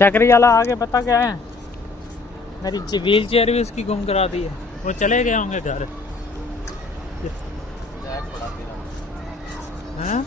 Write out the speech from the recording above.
चक्री वाला आगे पता क्या है, मेरी व्हील चेयर भी उसकी गुम करा दी है। वो चले गए होंगे घर। हाँ